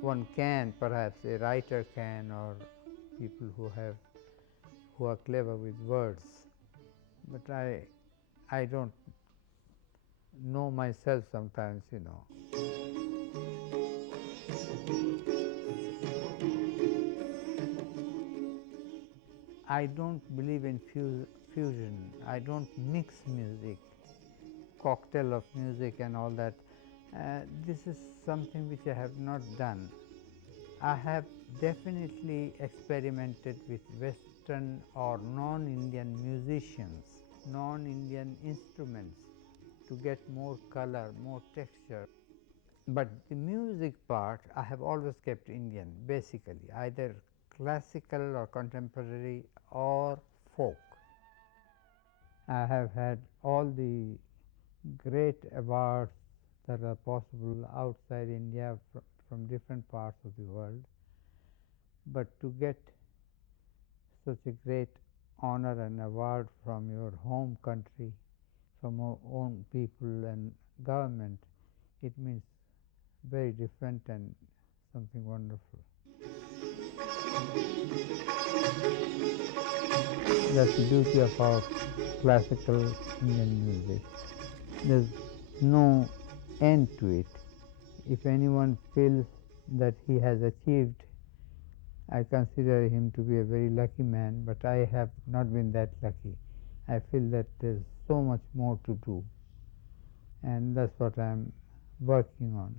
one can, perhaps a writer can, or people who are clever with words, but I don't know myself sometimes, you know. I don't believe in fusion. I don't mix music, cocktail of music and all that. This is something which I have not done. I have definitely experimented with Western or non-Indian musicians, non-Indian instruments to get more color, more texture. But the music part I have always kept Indian, basically, either classical or contemporary or folk. I have had all the great awards that are possible outside India from different parts of the world, but to get such a great honor and award from your home country, from our own people and government, it means very different and something wonderful. That's the beauty of our classical Indian music. There's no end to it. If anyone feels that he has achieved, I consider him to be a very lucky man, but I have not been that lucky. I feel that there's so much more to do, and that's what I'm working on.